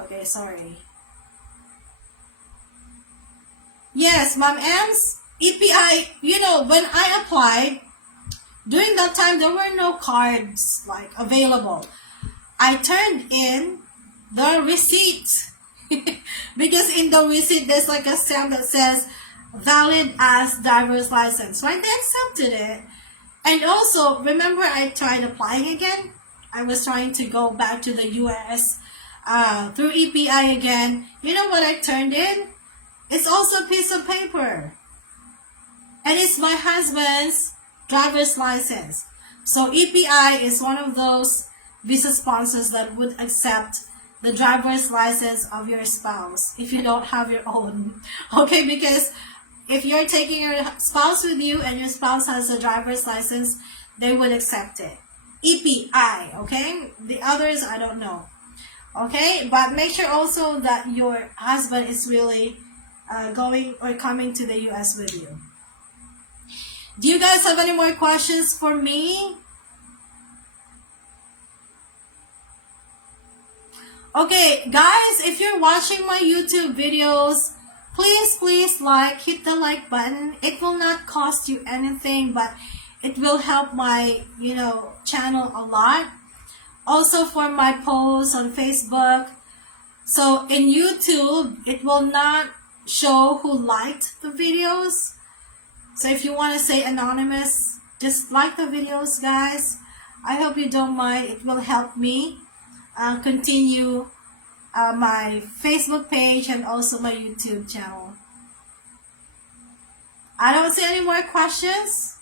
Okay, sorry. Yes, Ma'am Ems, EPI, you know, when I applied, during that time there were no cards like available. I turned in the receipt because in the receipt there's like a stamp that says valid as driver's license. Right? They accepted it. And also, remember I tried applying again? I was trying to go back to the US through EPI again. You know what I turned in? It's also a piece of paper. And it's my husband's driver's license. So EPI is one of those visa sponsors that would accept the driver's license of your spouse if you don't have your own. Okay, because if you're taking your spouse with you and your spouse has a driver's license, they would accept it. EPI, okay? The others, I don't know. Okay, but make sure also that your husband is really going or coming to the US with you. Do you guys have any more questions for me? Okay, guys, if you're watching my YouTube videos, please hit the like button. It will not cost you anything, but it will help my, you know, channel a lot. Also for my posts on Facebook. So in YouTube, it will not show who liked the videos. So if you want to say anonymous, just like the videos, guys. I hope you don't mind. It will help me continue my Facebook page and also my YouTube channel. I don't see any more questions.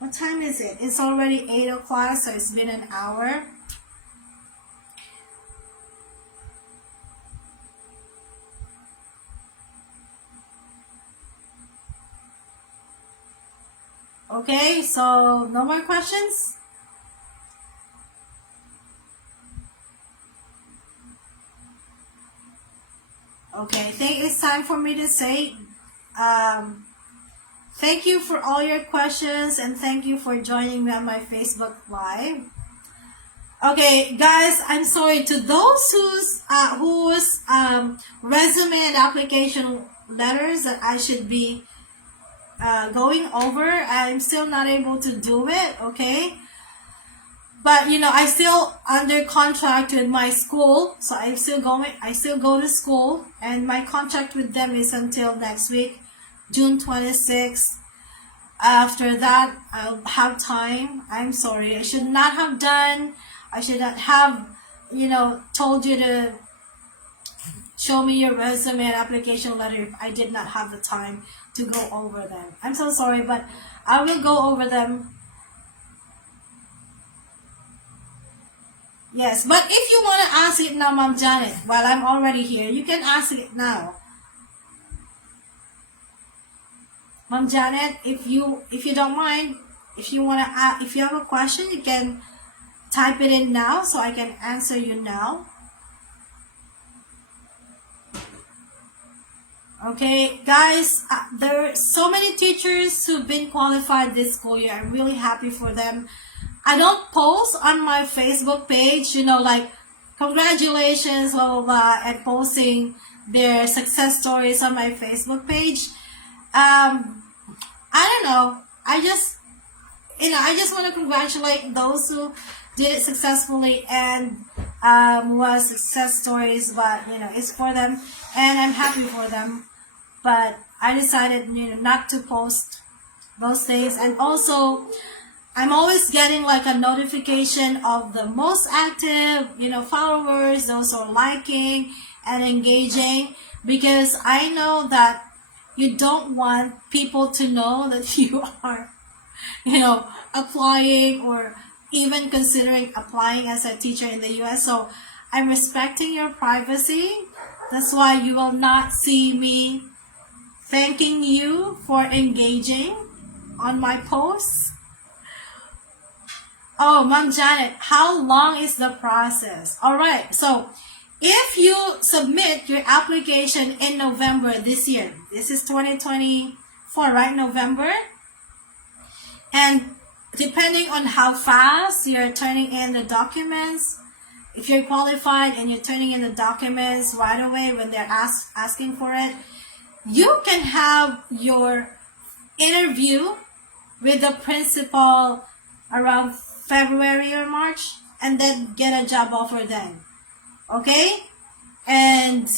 What time is it? It's already 8 o'clock, so it's been an hour. Okay, so no more questions? Okay, I think it's time for me to say thank you for all your questions and thank you for joining me on my Facebook Live. Okay, guys, I'm sorry to those whose resume and application letters that I should be going over. I'm still not able to do it. Okay, but I still under contract with my school, so I'm still going. I still go to school, and my contract with them is until next week, June 26th. After that, I'll have time. I'm sorry. I should not have done. I should not have, told you to show me your resume and application letter if I did not have the time to go over them. I'm so sorry, but I will go over them. Yes, but if you want to ask it now, Ma'am Janet, while I'm already here, you can ask it now. Ma'am Janet, if you don't mind, if you if you have a question, you can type it in now so I can answer you now. Okay, guys, there are so many teachers who've been qualified this school year. I'm really happy for them. I don't post on my Facebook page, like congratulations, blah, blah, blah, and posting their success stories on my Facebook page. I don't know. I just want to congratulate those who did it successfully and was success stories, but it's for them, and I'm happy for them. But I decided, not to post those things, and also I'm always getting like a notification of the most active, followers, those who are liking and engaging, because I know that you don't want people to know that you are, applying or even considering applying as a teacher in the US. So I'm respecting your privacy. That's why you will not see me thanking you for engaging on my posts. Oh, Mom Janet, how long is the process? All right, so if you submit your application in November this year, this is 2024, right? November. And depending on how fast you're turning in the documents, if you're qualified and you're turning in the documents right away when they're asking for it, you can have your interview with the principal around February or March, and then get a job offer then. Okay? And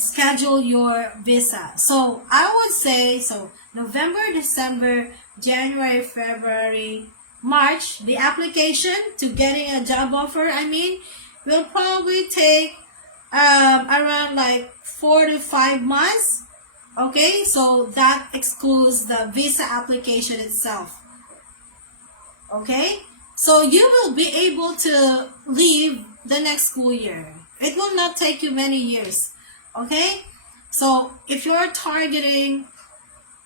schedule your visa. So I would say, November, December, January, February, March, the application to getting a job offer, will probably take around like 4 to 5 months. Okay, so that excludes the visa application itself. Okay, so you will be able to leave the next school year. It will not take you many years. Okay, so if you're targeting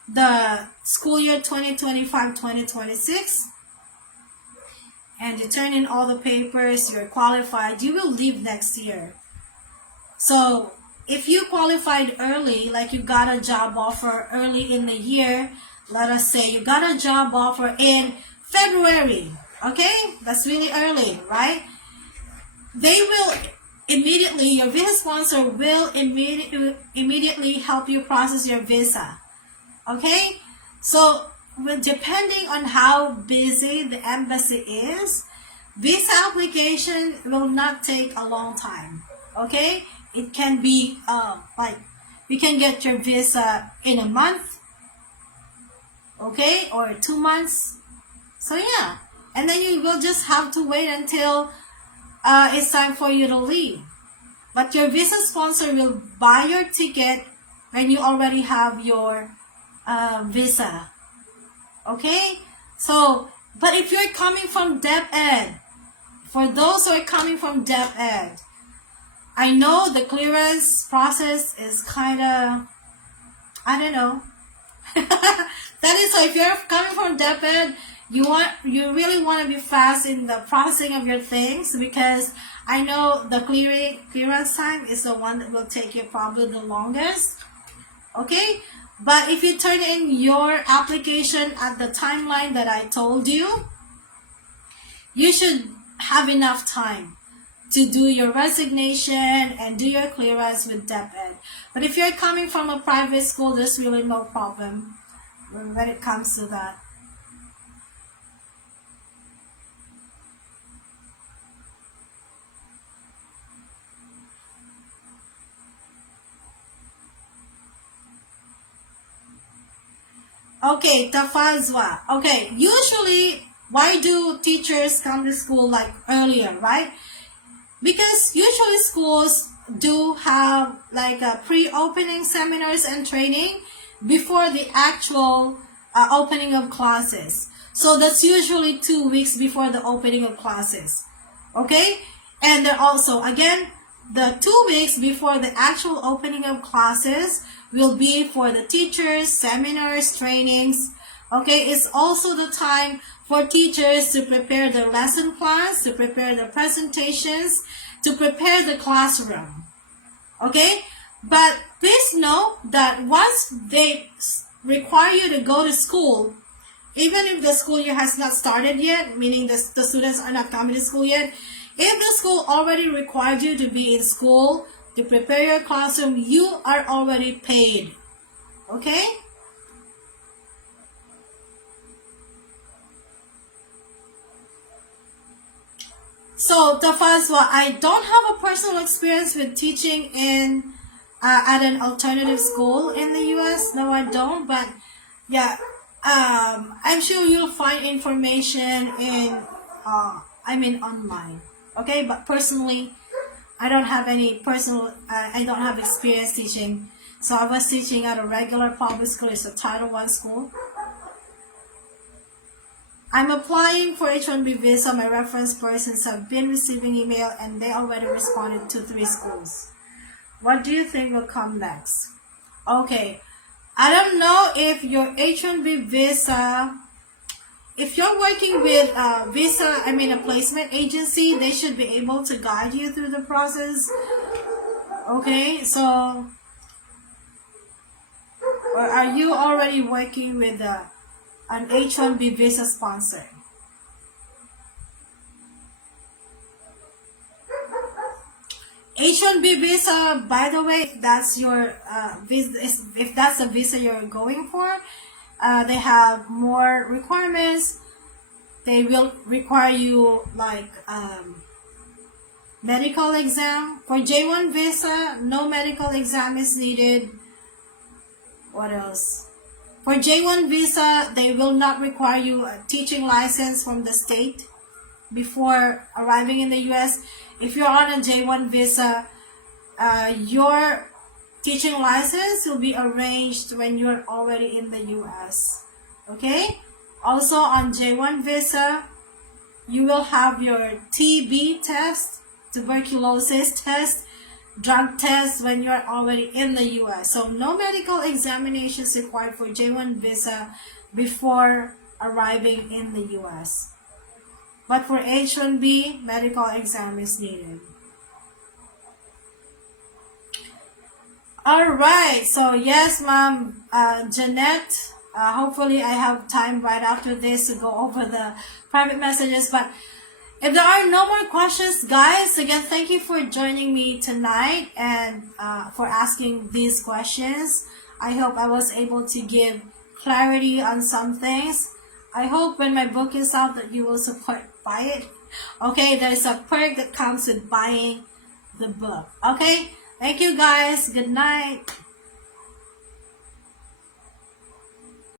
the school year 2025-2026 and you turn in all the papers, you're qualified, you will leave next year. So if you qualified early, like you got a job offer early in the year, let us say you got a job offer in February, okay? That's really early, right? They will immediately, your visa sponsor will immediately help you process your visa, okay? So, depending on how busy the embassy is, visa application will not take a long time, okay? It can be like, you can get your visa in a month, okay, or 2 months. So yeah, and then you will just have to wait until it's time for you to leave. But your visa sponsor will buy your ticket when you already have your visa. Okay? So, but if you're coming from DepEd, for those who are coming from DepEd, I know the clearance process is kind of, I don't know. That is, so if you're coming from DepEd, you really want to be fast in the processing of your things, because I know the clearance time is the one that will take you probably the longest. Okay, but if you turn in your application at the timeline that I told you, you should have enough time to do your resignation and do your clearance with DepEd. But if you're coming from a private school, there's really no problem when it comes to that. Okay, Tafazwa. Okay, usually, why do teachers come to school like earlier, right? Because usually schools do have like a pre-opening seminars and training before the actual opening of classes. So that's usually 2 weeks before the opening of classes. Okay? And then also, again, the 2 weeks before the actual opening of classes will be for the teachers, seminars, trainings. Okay, it's also the time for teachers to prepare their lesson plans, to prepare their presentations, to prepare the classroom. Okay, but please know that once they require you to go to school, even if the school year has not started yet, meaning the students are not coming to school yet, if the school already required you to be in school to prepare your classroom, you are already paid. Okay? So, Tafazwa, I don't have a personal experience with teaching in at an alternative school in the U.S. No, I don't. But yeah, I'm sure you'll find information in, online. Okay, but personally, I don't have any personal. I don't have experience teaching. So I was teaching at a regular public school. It's a Title I school. I'm applying for H-1B visa. My reference persons have been receiving email and they already responded to 3 schools. What do you think will come next? Okay, I don't know if your H-1B visa, if you're working with a placement agency, they should be able to guide you through the process. Okay, so, or are you already working with an H-1B visa sponsor? H-1B visa, by the way, if that's your visa, if that's the visa you're going for, they have more requirements. They will require you like medical exam. For J1 visa, no medical exam is needed. What else? For J1 visa, they will not require you a teaching license from the state before arriving in the U.S. If you're on a J1 visa, your teaching license will be arranged when you're already in the U.S. Okay? Also on J1 visa, you will have your TB test, tuberculosis test, drug test when you're already in the U.S. So no medical examinations required for J1 visa before arriving in the U.S. But for H-1B, medical exam is needed. Alright, so yes, ma'am, Jeanette, hopefully I have time right after this to go over the private messages. But if there are no more questions, guys, again, thank you for joining me tonight and for asking these questions. I hope I was able to give clarity on some things. I hope when my book is out that you will buy it. Okay, there's a perk that comes with buying the book. Okay, thank you guys. Good night.